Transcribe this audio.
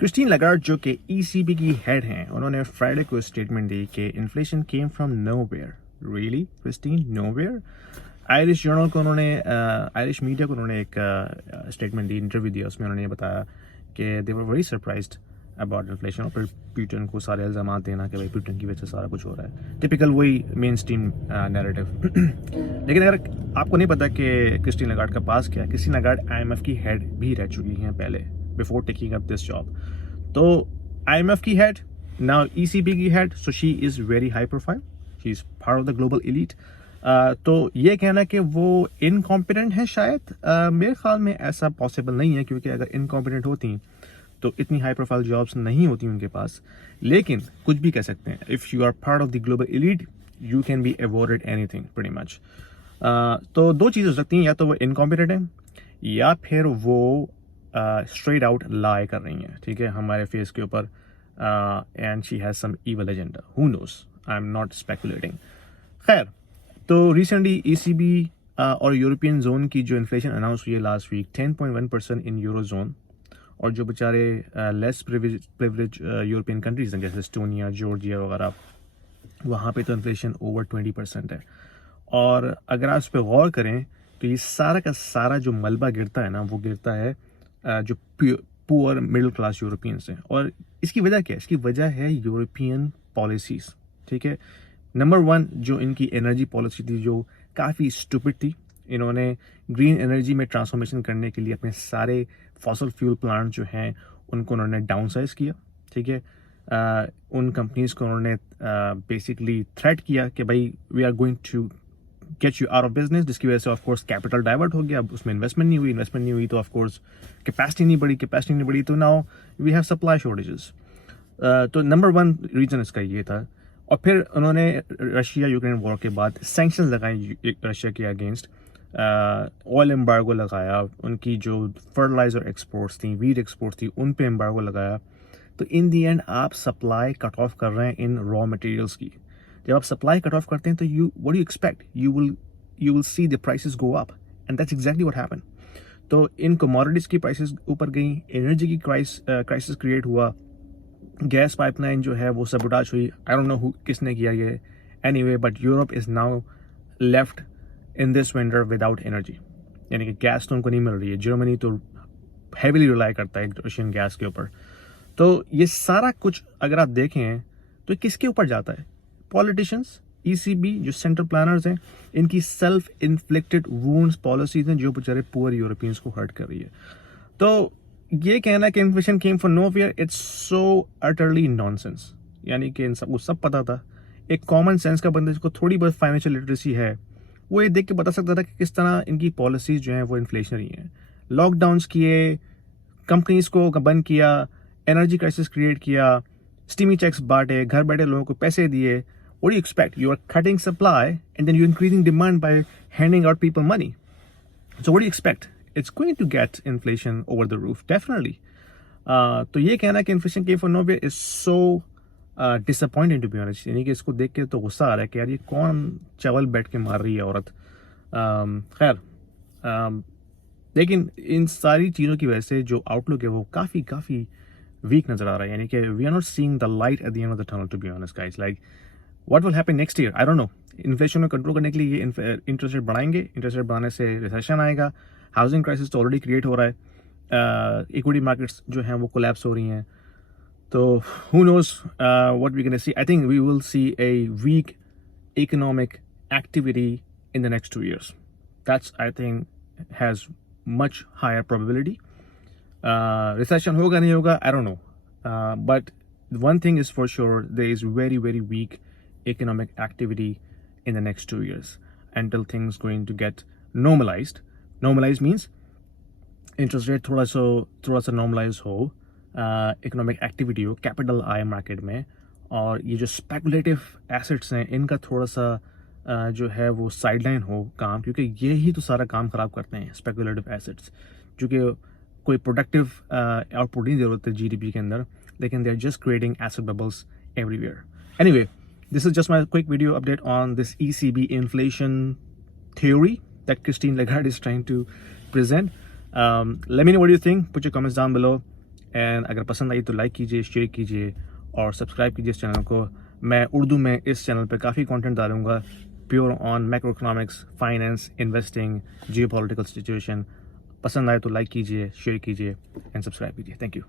Christine Lagarde जो कि ECB की हेड हैं, उन्होंने फ्राइडे को स्टेटमेंट दी कि inflation came from nowhere. Really Christine, nowhere? Irish journal को उन्होंने आयरिश मीडिया को उन्होंने एक स्टेटमेंट दी, इंटरव्यू दिया, उसमें उन्होंने ये बताया कि they were very surprised about inflation, और फिर प्यूटन को सारे इल्ज़ाम देना कि भाई प्यूटन की वजह से सारा कुछ हो रहा है। टिपिकल वही मेन स्ट्रीम नैरेटिव। लेकिन अगर आपको नहीं पता कि क्रिस्टीन लगार्ड का पास क्या है, क्रिस्टीन लगार्ड आईएमएफ की हेड भी रह चुकी हैं पहले, before taking up this job. तो आईएमएफ की हेड, नाउ ईसीबी की head, so she is very high profile, she is part of the global elite. तो ये कहना कि वो इनकॉम्पिटेंट है, शायद मेरे ख्याल में ऐसा पॉसिबल नहीं है, क्योंकि अगर इनकॉम्पिटेंट होती तो इतनी हाई प्रोफाइल जॉब्स नहीं होती उनके पास। लेकिन कुछ भी कह सकते हैं, if you are part of the global elite you can be awarded anything pretty much. तो दो चीज़ हो सकती हैं, या तो वो इनकॉम्पिटेंट है या फिर वो स्ट्रेट आउट लाई कर रही हैं, ठीक है, हमारे फेस के ऊपर, and she has some evil agenda, who knows, I am not speculating. खैर, तो रिसेंटली ईसीबी और यूरोपियन जोन की जो इन्फ्लेशन अनाउंस हुई है last week, 10.1% in euro zone, और जो बेचारे लेस प्रिविलेज यूरोपियन कंट्रीज हैं जैसे एस्टोनिया, जॉर्जिया वगैरह, वहाँ पे तो इन्फ्लेशन ओवर 20% है। और अगर आप उस पर गौर करें तो ये सारा का सारा जो मलबा गिरता है ना, वो गिरता है जो पुअर मिडिल क्लास यूरोपियंस हैं। और इसकी वजह क्या है? इसकी वजह है यूरोपियन पॉलिसीज़, ठीक है। नंबर वन, जो इनकी एनर्जी पॉलिसी थी जो काफ़ी स्टूपिड थी। इन्होंने ग्रीन एनर्जी में ट्रांसफॉर्मेशन करने के लिए अपने सारे फॉसल फ्यूल प्लांट जो हैं उनको उन्होंने डाउनसाइज किया, ठीक है। उन कंपनीज को उन्होंने बेसिकली थ्रेट किया कि भाई we are going to get you out of business, जिसकी वजह से ऑफ कोर्स कैपिटल डाइवर्ट हो गया, अब उसमें इन्वेस्टमेंट नहीं हुई तो ऑफ कोर्स कैपेसिटी नहीं बढ़ी, तो now we have supply shortages. तो नंबर वन रीज़न इसका ये था। और फिर उन्होंने रशिया यूक्रेन वॉर के बाद सैंक्शन लगाए रशिया के अगेंस्ट, ऑयल एम्बार्गो लगाया, उनकी जो फर्टिलाइज़र एक्सपोर्ट्स थी, वीट एक्सपोर्ट्स थी, उन पे एम्बार्गो लगाया। तो इन दी एंड आप सप्लाई कट ऑफ कर रहे हैं इन रॉ मटेरियल्स की। जब आप सप्लाई कट ऑफ करते हैं तो what do you expect, you will see the prices go up, and that's exactly what happen. तो इन कमोडिटीज़ की प्राइसेस ऊपर गई, एनर्जी की क्राइसिस क्रिएट हुआ, गैस पाइपलाइन जो है वो सबोटाज हुई। आई डोंट नो किसने किया ये, anyway, but Europe is now left in this winter without energy, यानी कि गैस तो उनको नहीं मिल रही है। जर्मनी तो हैविली रिलाई करता है रशियन गैस के ऊपर। तो ये सारा कुछ अगर आप देखें तो किसके ऊपर जाता है? पॉलिटिशियंस, ईसीबी, जो सेंट्रल प्लानर्स हैं, इनकी सेल्फ इन्फ्लिक्टेड वुंड्स पॉलिसीज हैं जो बेचारे पुअर यूरोपियंस को हर्ट कर रही है। तो ये कहना कि inflation came from nowhere, it's so utterly nonsense. यानी कि इन सबको सब पता था। एक कॉमन सेंस का बंदा जिसको थोड़ी बहुत फाइनेंशियल लिटरेसी है, वो ये देख के बता सकता था कि किस तरह इनकी पॉलिसीज जो हैं वो इन्फ्लेशनरी हैं। लॉकडाउन्स किए, कंपनीज को बंद किया, एनर्जी क्राइसिस क्रिएट किया, स्टीमी चेक्स बांटे, घर बैठे लोगों को पैसे दिए। What do you expect? You are cutting supply and then you're increasing demand by handing out people money. So what do you expect? It's going to get inflation over the roof, definitely. तो ये कहना कि inflation came from nowhere is so disappointing to be honest. यानी कि इसको देख के तो गुस्सा आ रहा है कि यार ये कौन चावल बैठ के मार रही है औरत। खैर, लेकिन इन सारी चीज़ों की वजह से जो आउटलुक है वो काफ़ी वीक नज़र आ रहा है। यानी कि we are not seeing the light at the end of the tunnel, to be honest guys. Like what will happen next year, I don't know. Inflation में कंट्रोल करने के लिए ये इंटरेस्ट रेट बढ़ाएंगे, इंटरेस्ट रेट बढ़ाने से recession आएगा, housing crisis तो ऑलरेडी क्रिएट हो रहा है, इक्विटी मार्केट्स जो हैं वो कोलैप्स हो रही हैं। तो who knows what we can see. I think we will see a weak economic activity in the next 2 years. That's, I think, has much higher probability. Recession होगा नहीं होगा, I don't know. But one thing is for sure, there is very weak economic activity in the next 2 years until things going to get normalized. Normalized means interest rate थोड़ा सा normalize हो, economic activity हो, capital आए market में, और ये जो speculative assets हैं इनका थोड़ा सा जो है वो साइडलाइन हो काम, क्योंकि ये ही तो सारा काम ख़राब करते हैं स्पेकुलेटिव एसेट्स, जो कि कोई प्रोडक्टिव आउटपुट नहीं दे रहे होते जीडीपी के अंदर, लेकिन they are just creating asset bubbles everywhere. Anyway, this is just my quick video update on this ECB inflation theory that Christine Lagarde is trying to present. Let me know what you think. Put your comments down below. And अगर पसंद आई तो like कीजिए, share कीजिए और subscribe कीजिए इस channel को। मैं उर्दू में इस चैनल पे काफ़ी कंटेंट डालूंगा, pure on macro economics, finance, investing, Jio political situation. पसंद आए तो लाइक कीजिए, शेयर कीजिए एंड सब्सक्राइब कीजिए। Thank you.